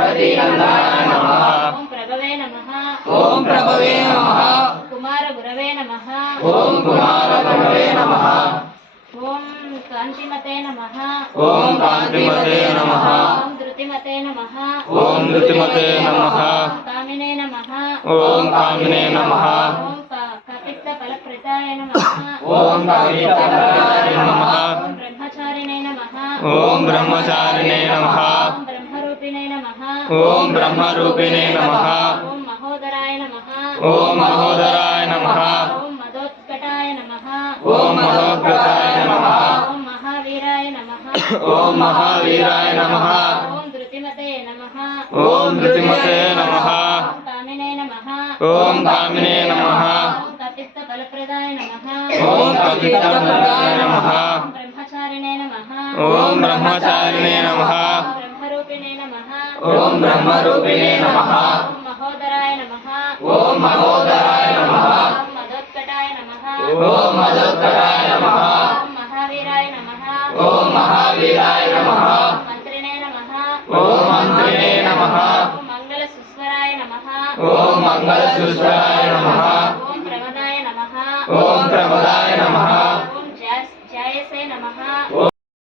ओम प्रभवे नमः ओम प्रभवे नमः कुमार गुरवे नमः ओम कुमार गुरवे नमः ओम कांतिमते नमः ओम कांतिमते नमः ओम धृतिमते नमः ओम धृतिमते नमः ओम कामिने नमः ओम कामिने नमः ओम कपित्त फलप्रदाय नमः ओम कामिताय नमः ओम ब्रह्मचारिणे नमः ओम ब्रह्मचारिणे नमः ओम ब्रह्मरूपिणे नमः ओम ब्रह्मरूपिणे नमः ओम महोदराय नमः ओम महोदराय नमः ओम मदोत्कटाय नमः ओम महोद्गताय नमः ओम महावीराय नमः ओम महावीराय नमः ओम धृतिमते नमः ओम धृतिमते नमः ओम कामिने नमः ओम कामिने नमः ओम कपित्त फलप्रदाय नमः ओम कपितप्रदाय नमः ओम ब्रह्मचारिणे नमः ओम ब्रह्मचारिणे नमः ब्रह्मरूपिणे नमः ओम ब्रह्मरूपिणे नमः ओम महोदराय नमः ओम महोदराय नमः ओम मदोत्कटाय नमः ओम मदोत्कटाय नमः ओम महावीराय नमः ओम महावीराय नमः ओम मंत्रिणे नमः ओम मंत्रिणे नमः ओम मंगल सुस्वराय नमः ओम मंगलसुस्वराय नमः ओम प्रमदाय नमः ओम प्रमदाय नमः